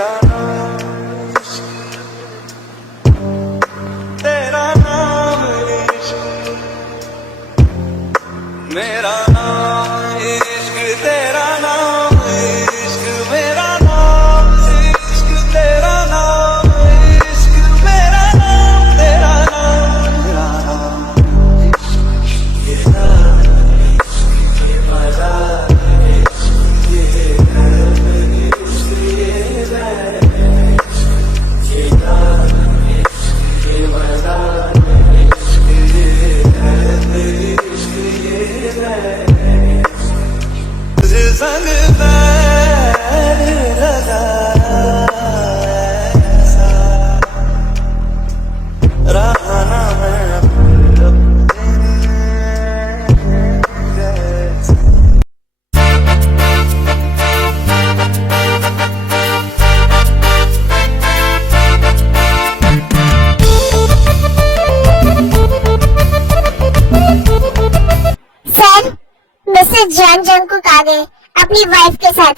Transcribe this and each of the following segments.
तेरा नाम तेरा नाम इश्क मेरा नाम इश्क तेरा नाम इश्क मेरा नाम इश्क तेरा नाम इश्क मेरा नाम तेरा नाम मेरा नाम ये मजा संग पैर लगाया ऐसा रहा ना मैं सर, मिस्टर जॉन जंगकुक आ गए अपनी वाइफ के साथ।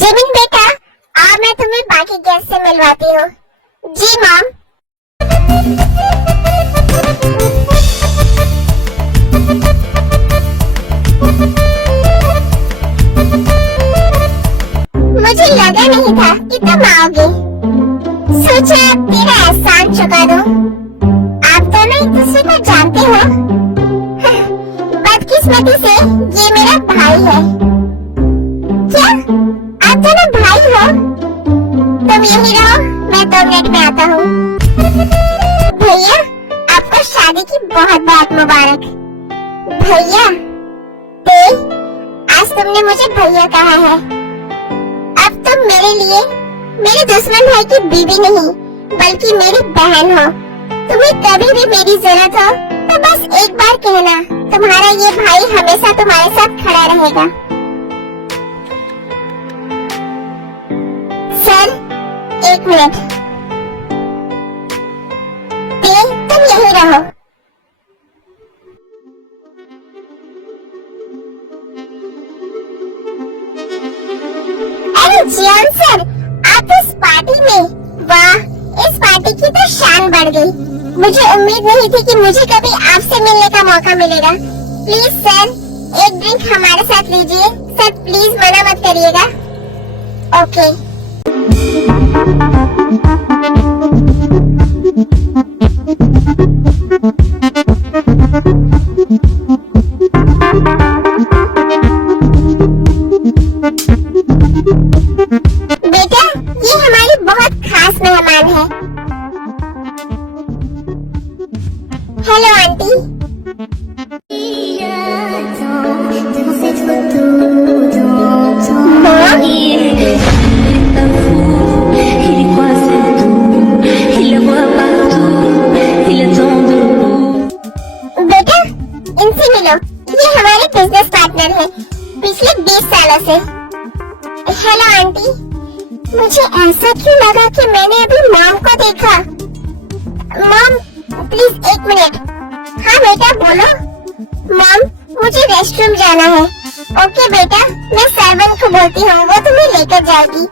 जिमिन बेटा, अब मैं तुम्हें बाकी गेस्ट से मिलवाती हूँ। जी मॉम। मुझे लगा नहीं था कि तुम आओगे। सोचा तेरा एहसान चुका दूं। आप दोनों एक दूसरे को जानते हो। बदकिस्मती से ये मेरा भाई है। क्या आप दोनों भाई हो? तुम यहीं रहो, मैं 2 मिनट में आता हूँ। भैया, आपको शादी की बहुत बहुत मुबारक। भैया, आज तुमने मुझे भैया कहा है। अब तुम मेरे लिए मेरे दुश्मन भाई की बीवी नहीं बल्कि मेरी बहन हो। तुम्हें कभी भी मेरी जरूरत हो तो बस एक बार कहना, तुम्हारा ये भाई हमेशा तुम्हारे साथ खड़ा रहेगा। Sir, 1 minute. तुम यहीं रहो। अरे जियान सर, आप इस पार्टी में, वाह, इस पार्टी की तो शान बढ़ गई। मुझे उम्मीद नहीं थी कि मुझे कभी आपसे मिलने का मौका मिलेगा। प्लीज सर, एक ड्रिंक हमारे साथ लीजिए। सर प्लीज मना मत करिएगा। ओके। बेटा, ये हमारी बहुत खास मेहमान है। Hello aunty. बेटा, इनसे मिलो। ये हमारे बिजनेस पार्टनर हैं पिछले 20 सालों से। Hello aunty. मुझे ऐसा क्यों लगा कि मैंने अभी मॉम को देखा। Mom please 1 minute. हाँ बेटा बोलो। मॉम, मुझे रेस्टरूम जाना है। ओके बेटा, मैं सर्वेंट को बोलती हूँ, वो तुम्हें लेकर जाएगी।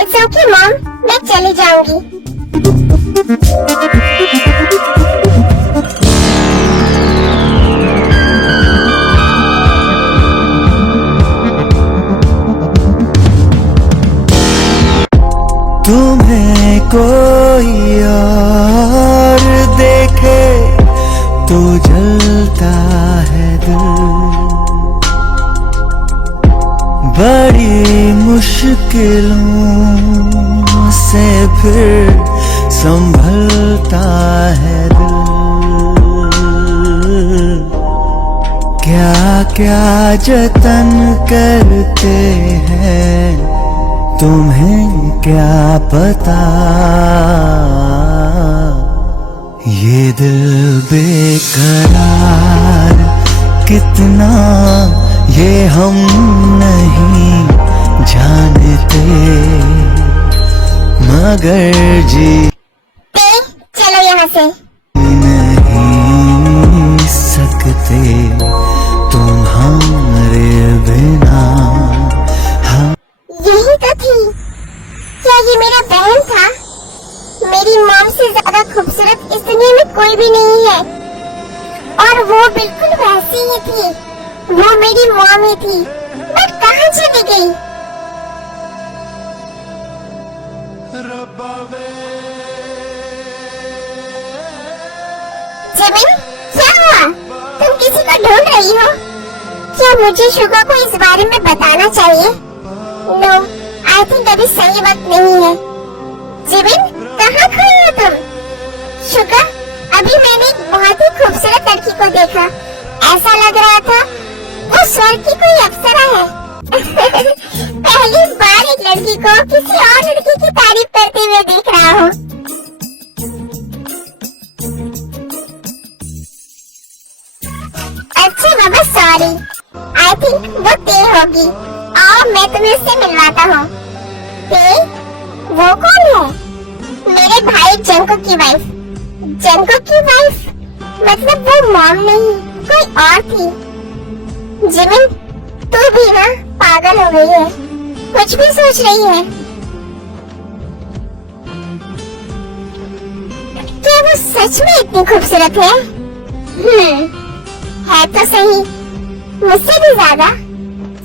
इट्स ओके मॉम, मैं चली जाऊंगी। तुम्हें कोई और देखे तो जलता है दिल, बड़ी मुश्किलों से फिर संभलता है दिल। क्या क्या जतन करते हैं तुम्हें क्या पता, ये दिल बेकरार कितना ये हम नहीं जानते, मगर जी चलो यहाँ से। नहीं सकते। सकते तुम्हारे बिना। हम यही तो थी। क्या ये मेरा बहन था? मेरी मॉम से ज्यादा खूबसूरत इस दुनिया में कोई भी नहीं है। और वो बिल्कुल वैसी ही थी। वो मेरी मॉम ही थी। बट कहाँ चली गई? जिमिन, क्या हुआ? तुम किसी को ढूंढ रही हो? क्या मुझे शुगा को इस बारे में बताना चाहिए? नो, आई थिंक अभी सही वक्त नहीं है। जिमिन, कहाँ खोई हो तुम? शुगा, अभी मैंने एक बहुत ही खूबसूरत लड़की को देखा। ऐसा लग रहा था वो स्वर्ग की कोई अप्सरा है। पहली बार एक लड़की को किसी और लड़की की तारीफ करते हुए देख रहा हूँ। अच्छा बाबा, सॉरी। आई थिंक वो ते होगी। आओ मैं तुम्हें उससे मिलवाता हूँ। ते? वो कौन है? मेरे भाई जंकुक की वाइफ। जंकुक की वाइफ? मतलब वो मॉम नहीं, कोई और थी। जिमिन, तू भी ना पागल हो गई है। कुछ भी सोच रही है। क्या वो सच में इतनी खूबसूरत है? है तो सही, मुझसे भी ज्यादा।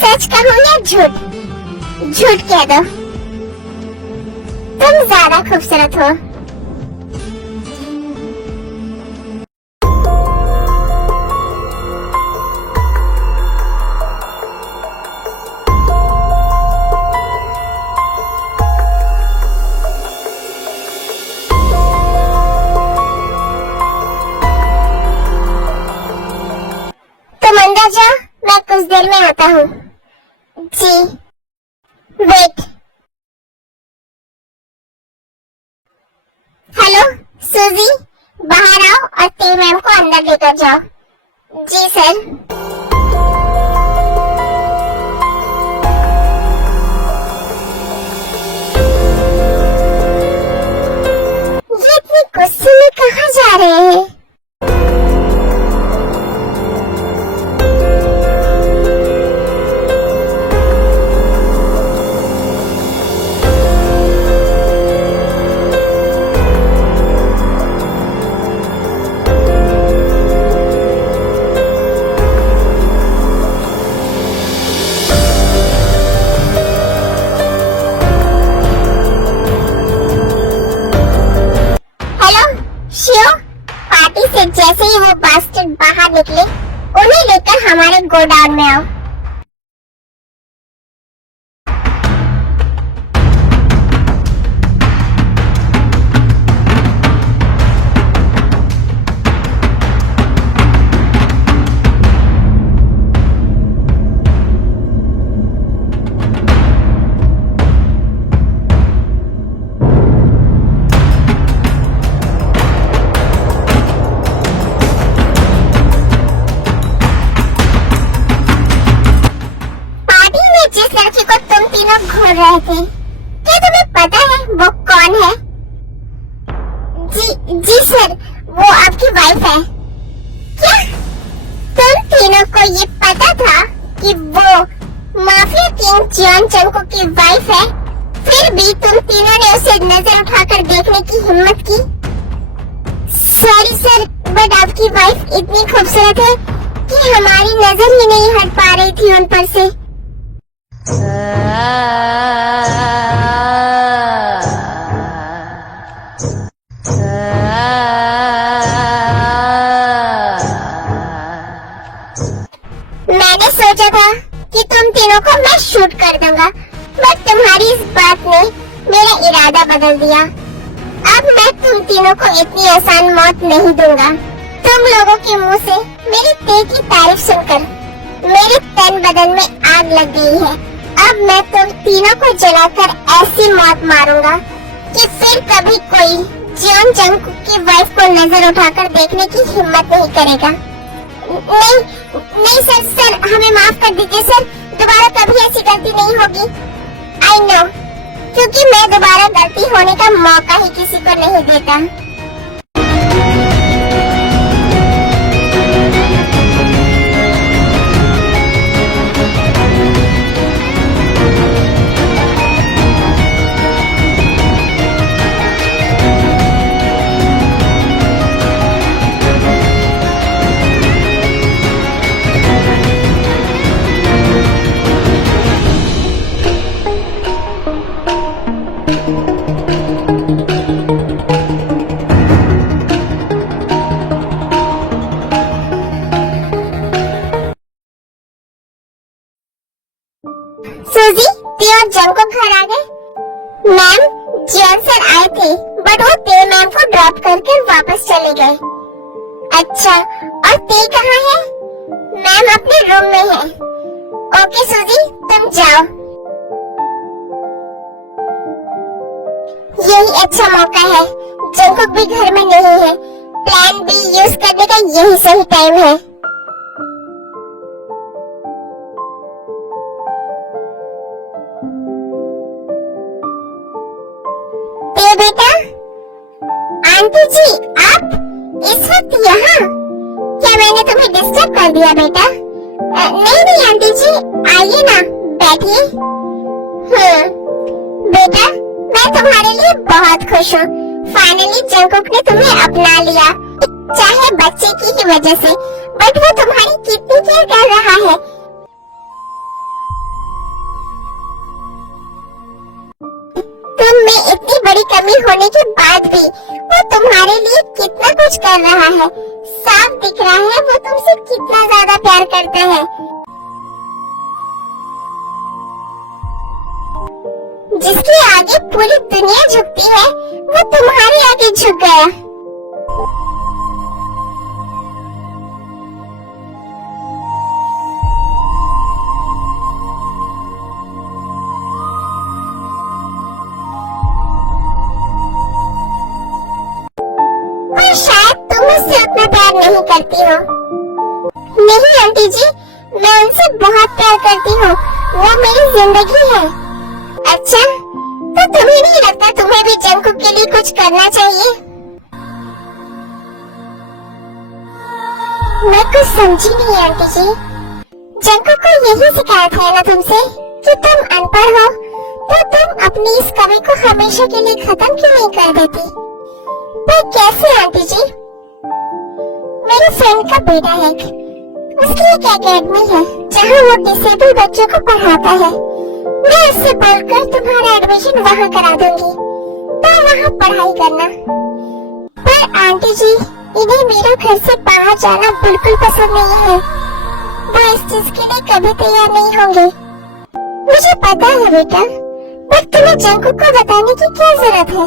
सच कहूँ या झूठ? झूठ कह दो। तुम ज्यादा खूबसूरत हो। तुम अंदर जाओ, मैं कुछ देर में आता हूँ। जी, वेट। हेलो सूजी, बाहर आओ और ते मैम को अंदर लेकर जाओ। जी सर। ये इतनी गुस्से में कहाँ जा रहे हैं? जैसे ही वो बास्टर्ड बाहर निकले, उन्हें लेकर हमारे गोडाउन में आओ। रहे थे, क्या तुम्हें पता है वो कौन है? जी सर, वो आपकी वाइफ है। क्या तुम तीनों को ये पता था कि वो माफिया किंग जियोन जंकुक की वाइफ है? फिर भी तुम तीनों ने उसे नजर उठाकर देखने की हिम्मत की? सॉरी सर, बट आपकी वाइफ इतनी खूबसूरत है कि हमारी नजर ही नहीं हट पा रही थी उन पर से। मैंने सोचा था कि तुम तीनों को मैं शूट कर दूंगा, बट तुम्हारी इस बात ने मेरा इरादा बदल दिया। अब मैं तुम तीनों को इतनी आसान मौत नहीं दूंगा। तुम लोगों के मुंह से मेरी ते की तारीफ सुनकर मेरे तन बदन में आग लग गई है। अब मैं तुम तीनों को जलाकर ऐसी मौत मारूंगा कि फिर कभी कोई जियोन जंकुक की वाइफ को नजर उठाकर देखने की हिम्मत नहीं करेगा। नहीं सर, हमें माफ कर दीजिए सर, दोबारा कभी ऐसी गलती नहीं होगी। आई नो, क्योंकि मैं दोबारा गलती होने का मौका ही किसी को नहीं देता। सूजी, ते और जंकुक घर आ गए। मैम, जियान सर आए थे बट वो ते मैम को ड्रॉप करके वापस चले गए। अच्छा, और ते कहाँ है? मैम अपने रूम में है। ओके सूजी, तुम जाओ। यही अच्छा मौका है, जंकुक भी घर में नहीं है। प्लान बी यूज करने का यही सही टाइम है। ते बेटा, आंटी जी आप इस वक्त यहाँ? क्या मैंने तुम्हें डिस्टर्ब कर दिया बेटा? नहीं आंटी जी, आइए ना, बैठिए। बेटा, मैं तुम्हारे लिए बहुत खुश हूँ। फाइनली जंकुक ने तुम्हें अपना लिया, चाहे बच्चे की ही वजह से, बट वो तुम्हारी कितनी केयर कर रहा है। तुम में इतनी बड़ी कमी होने के बाद भी वो तुम्हारे लिए कितना कुछ कर रहा है। साफ दिख रहा है वो तुमसे कितना ज्यादा प्यार करता है। जिसके आगे पूरी दुनिया झुकती है, वो तुम्हारे आगे झुक गया। पर शायद तुम उससे उतना प्यार नहीं करती हो। नहीं आंटी जी, मैं उनसे बहुत प्यार करती हूँ, वो मेरी जिंदगी है। अच्छा, तो तुम्हें नहीं लगता तुम्हें भी जंकुक के लिए कुछ करना चाहिए? मैं कुछ समझी नहीं आंटी जी। जंकुक को यही सिखाया था ना तुमसे कि तुम अनपढ़ हो, तो तुम अपनी इस कमी को हमेशा के लिए खत्म क्यों नहीं कर देती? पर कैसे आंटी जी? मेरे फ्रेंड का बेटा है, उसकी एक एकेडमी है जहाँ वो डिसेबल बच्चों को पढ़ाता है। मैं उससे बोलकर तुम्हारा एडमिशन वहाँ करा दूंगी, तो वहाँ पढ़ाई करना। पर आंटी जी, इन्हें मेरा घर से बाहर जाना बिल्कुल पसंद नहीं है। वो इस चीज के लिए कभी तैयार नहीं होंगे। मुझे पता है बेटा, पर तुम्हें जंकुक को बताने की क्या जरूरत है?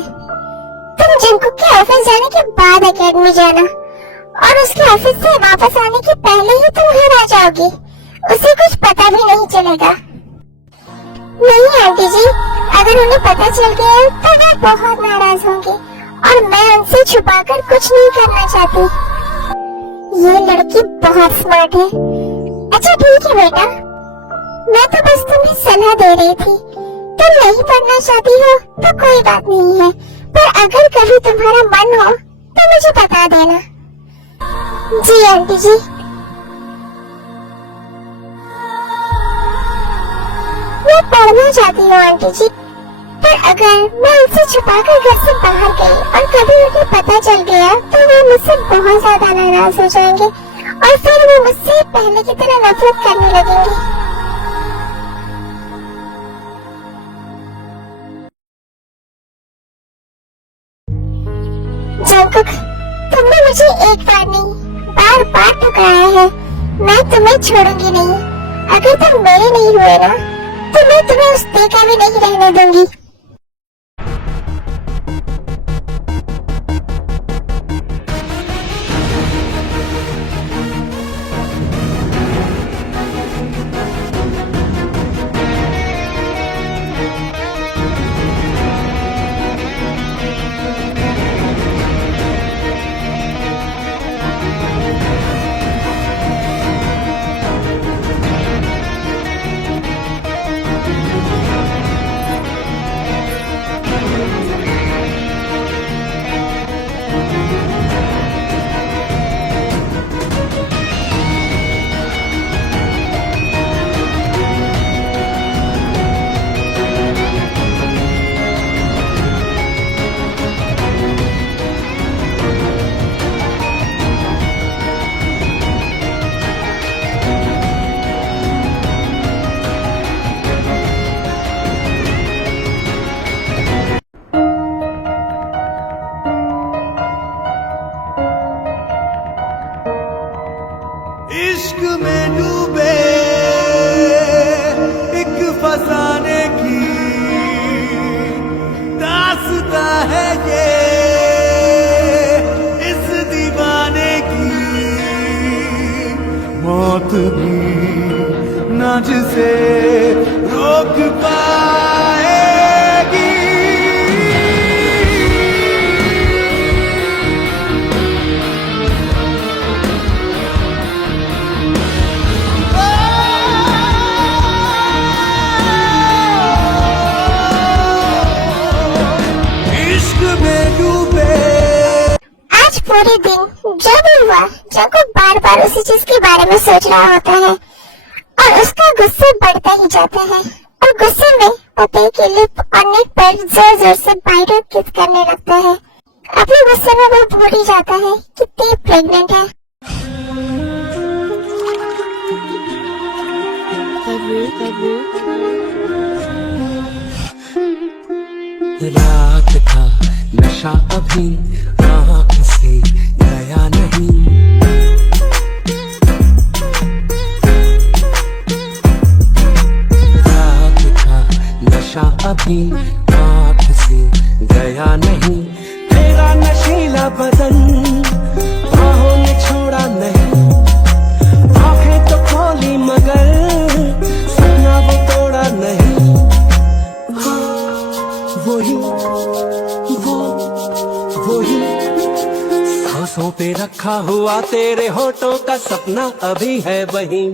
तुम जंकुक के ऑफिस जाने के बाद एकेडमी जाना, और उसके ऑफिस से वापस आने के पहले ही तुम घर आ जाओगी। उसे कुछ पता भी नहीं चलेगा। नहीं आंटी जी, अगर उन्हें पता चल गया तो वे बहुत नाराज होंगे, और मैं उनसे छुपाकर कुछ नहीं करना चाहती। ये लड़की बहुत स्मार्ट है। अच्छा ठीक है बेटा, मैं तो बस तुम्हें सलाह दे रही थी। तुम नहीं पढ़ना चाहती हो तो कोई बात नहीं है, पर अगर कभी तुम्हारा मन हो तो मुझे बता देना। जी आंटी जी। मैं पढ़ना चाहती हूँ आंटी जी, पर अगर मैं उनसे छुपाकर घर से बाहर गई और कभी उन्हें पता चल गया तो वो मुझसे बहुत ज्यादा नाराज हो जाएंगे, और फिर वो मुझसे पहले की तरह नफरत करने लगेंगे। जंकुक, तुमने मुझे एक बार नहीं बार बार ठुकराया है। मैं तुम्हें छोड़ूंगी नहीं। अगर तुम मेरे नहीं हुए ना, तो मैं तुम्हें उस ते का भी नहीं रहने दूंगी। इश्क में डूबे एक फसा मौत भी ना जिसे रोक पाएगी। इश्क में डूबे आज पूरे दिन जो भी हुआ, जंकु बार बार उसी चीज के बारे में सोच रहा होता है और उसका गुस्सा बढ़ता ही जाता है और गुस्से में पति की लिप और नेक पर जोर जोर से बाइट और किस करने लगता है। अपने गुस्से में वो भूल ही जाता है कि ते प्रेग्नेंट है। रात का नशा अभी आँख से गया नहीं। रात का नशा अभी आँख से गया नहीं। तेरा नशीला बदन बाहों ने छोड़ा नहीं। आंखें तो खोली मगर सपना वो तोड़ा नहीं। वही सांसों पे रखा हुआ तेरे होठों का सपना अभी है वही।